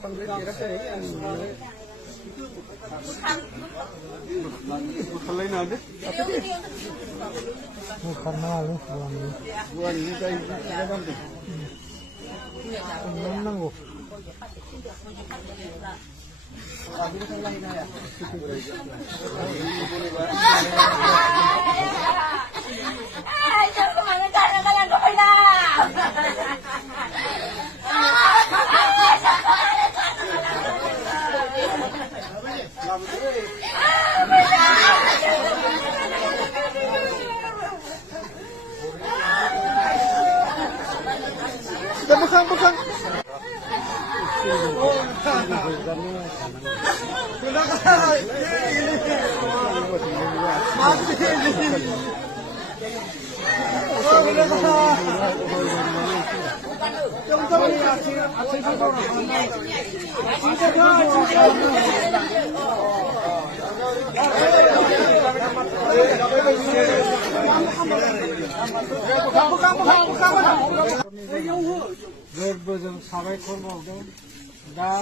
Bekang. गोरबोजों साबायखर बावदों दा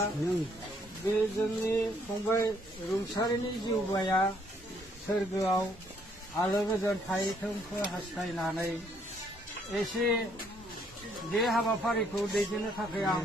बे जोंनि फंबाय रुंसारिनि जिउबाया सोरगोआव आलो गोजोन थाहैथोंखौ हास्थायनानै एसे बे हाबाफारिखौ दैदेननो थाखाय आं